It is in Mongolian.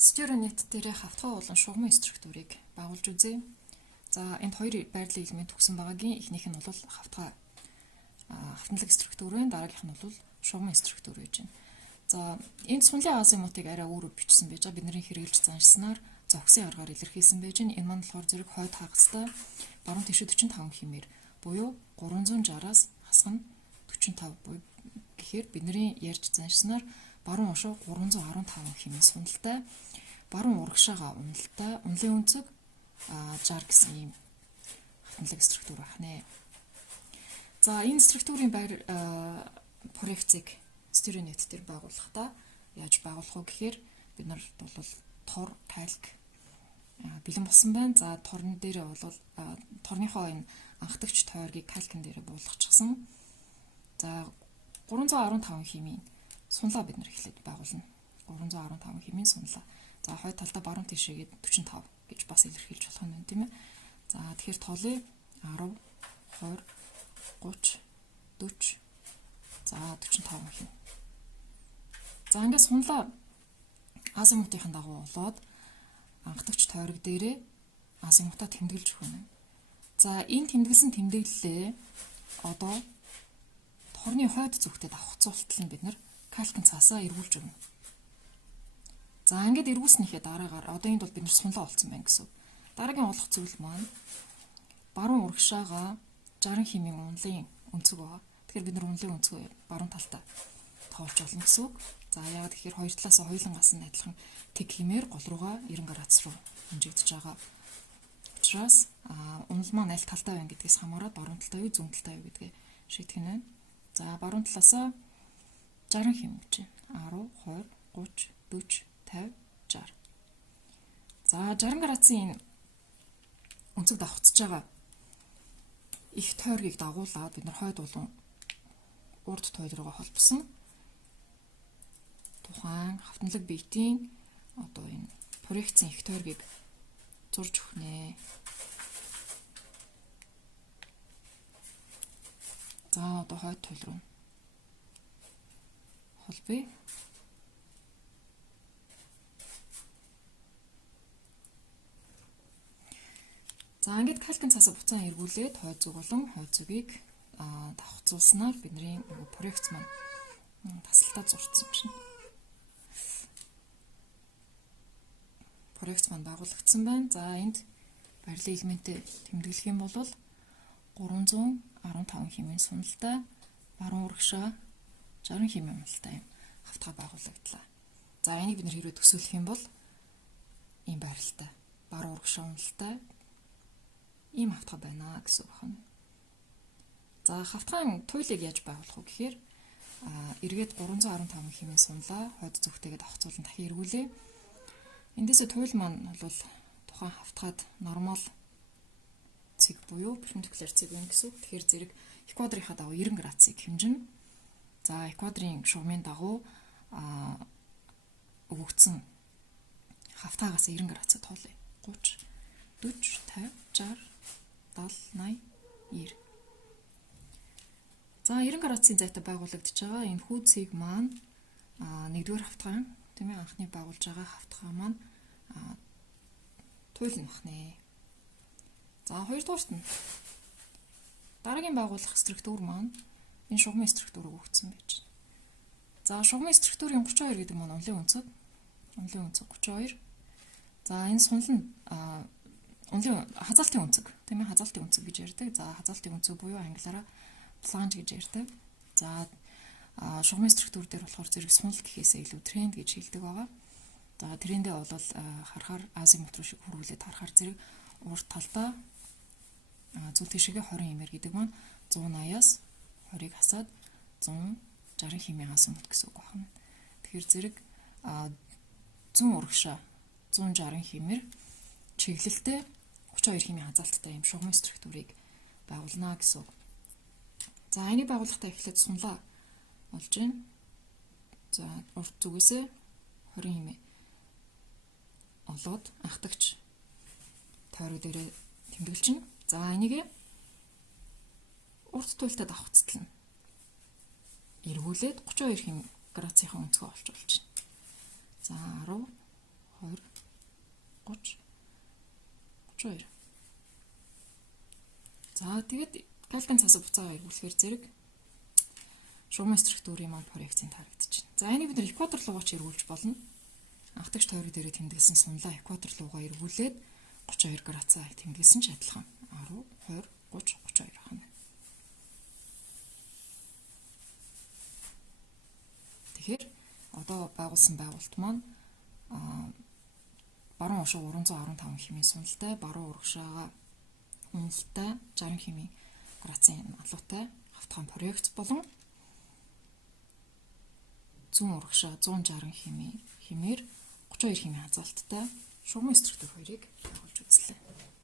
Steuernet дээрээ хавтгай болон шугамын структурыг байгуулж үзье. За энд хоёр байрлалын элемент төгсөн байгаагийн эхнийх нь бол хавтналаг структур вэ, дараагийнх нь бол шугамын структур гэж байна. За энд сунлын азимутыг арай өөрөөр бичсэн байж байгаа. Бидний хэрэгжилж заншсанаар зогсын аргаар илэрхийлсэн байж байна. Энэ маань болохоор зэрэг хойд хагастай баруун тишээ 45 хэмээр буюу 360-аас хасах нь 45 буюу гэхээр бидний ярьж заншсанаар баруун ошоо 315 хэмээн суналтай, баруун урагшаага уналтай, унлын өнцөг 60 гэсэн ийм хавтналаг структур байна. За энэ структурын байр проекцийг Steuernet дээр байгуулахдаа яаж байгуулах вэ гэхээр бид нар бол тор, тайлг бэлэн болсон байна. За торн дээр бол торныхоо энэ анхдагч тойргийг калкин дээр буулгачихсан. За 315 хэмээн сунлаа бид нар эхлээд байгуулна. 315 хэмээн сунлаа. За хойд талдаа баруун тишээгээд 45 гэж бас илэрхийлж болох нь тийм ээ. За тэгэхээр тоолъё 10, 20, 30, 40. За 45 хэм. За ингээд сунлаа азимутын дагуу болоод анхдагч тойрог дээрээ азимутаа тэмдэглэж өгөх юм. За энэ тэмдэглэсэн тэмдэглэлээ одоо торны хойд зүгтээ давхцуултал нь бид нар калкин цаасаа эргүүлж өгнө. За ингээд эргүүлснийхээ дараагаар одоо энд бол бид нар сунлаа олцсон байна гэсэн. Дараагийн олох зүйл маань баруун урагшаага 60 хэмээн унлын өнцөг байгаа. Тэгэхээр бид нар унлын өнцгөө баруун талдаа тоолж олно гэсэн үг. За яагаад гэхээр хоёр талаасаа хоёулангаас нь адилхан тэг хэмээр гол руугаа 90 градус руу хөнжигдэж байгаа. Учираас унал маань аль талдаа байна гэдгээс хамаарат баруун талдаа юу зүүн талдаа юу гэдгээ шийдэх нь байна. За баруун талаасаа 60 хэм гэж байна. 10, 20, 30, 40, 50, 60. За 60 градусын өнцөг давхцаж байгаа их тойргийг дагуулад бид нар хойд болон урд тойл руугаа холбосон тухайн хавтналаг биетийн одоо энэ проекцийн их тойргийг зурж өгнэ. За одоо хойд тойл руу холбоё. За ингээд калкин цаасаа буцаан эргүүлээд хойд зүг болон хойд зүгийг давхцуулснаар бидний проекц маань тасалтаа зурцсан чинь. Проекц маань байгуулагдсан байна. За энд барилын элементээ тэмдэглэх юм бол 315 хэмээн суналтай, баруун урагшаа 60 хэмээн уналтай юм хавтгай байгуулагдлаа. За энийг бид нэр хэрвээ төсөөлөх юм бол ийм барилтай, баруун урагшаа уналтай ийм хавтгай байна гэсэн үг байна. За хавтгайн туйлыг яаж байгуулах вэ гэхээр эргээд 315 хэмээн сунлаа, хойд зүгтээгээд авцуулан дахин эргүүлээ. Эндээсээ туйл маань бол тухайн хавтгаад нормал цэг буюу перпендикуляр цэг байна гэсэн үг. Тэгэхээр зэрэг эквадрынхаа дагуу 90 градусыг хэмжинэ. За эквадрын шугамын дагуу өгөгдсөн хавтаагаас 90 градусаа тоолъё. 30, 40, 50, 60, 70, 80, 90. За 90 градусын зайтай байгуулагдаж байгаа энэ хүү цэг маань нэгдүгээр хавтгай тийм ээ анхны байгуулж байгаа хавтгай маань туйлын бахнэ. За хоёрдугаарт нь дараагийн байгуулах структур маань энэ шугамын структурыг өгсөн байж байна. За шугамын структурын 32 гэдэг маань унлын өнцөг 32. За энэ сунал нь унлын хазаалтын өнцөг тийм ээ хазаалтын өнцөг гэж ярьдаг. За хазаалтын өнцөг буюу англиараа фланж гэж ярьдаг. За шугамын структур дээр болохоор зэрэг сунал гэхээсээ илүү тренд гэж хэлдэг байгаа. За трендээ бол харахаар азимут руу шиг хөрвүүлээд харахаар зэрэг урд талдаа зүйл тишээгээ 20 хэмээр гэдэг маань 180-аас 20-ыг хасаад 160 хэмээн азимут гэсэн үг байна. Тэгэхээр зэрэг зүүн урагшаа 160 хэмээр чиглэлтэй 32 хэмээн хазаалттай юм шугамын структурыг байгуулна гэсэн үг. За энийг байгуулахдаа эхлээд сунлаа олж байна. За урд зүгээсээ 20 хэмээн олоод анхдагч тойрог дээрээ тэмдэглэж байна. За энийг урд туйлтад давхцатлана. Эргүүлээд 32 хэм градусын өнцгөө олж болж байна. За 10, 20 30 32. За тэгээд кальтын цасаа буцаага эргүүлэхээр зэрэг шугамын структурын маань проекцийн тарагдчихна. За энийг бид нар экватор руугаа ч эргүүлж болно. Анхдагч тойрог дээрээ тэмдэглэсэн сунлаа экватор руугаа эргүүлээд 32 градусаа тэмдэглэсэн ч адилхан 10 20 30 32 хана. Тэгэхээр одоо байгуулсан байгуулт маань баруун уршиг 315 хэмээн суналтай, баруун урагшаага уналтай 60 хэмээн градусын алуутай хавтгайн проект болон зүүн урагшаа 160 хэмээр 32 хэмээн хязгаалттай шугамын структур хоёрыг байгуулж үзлээ.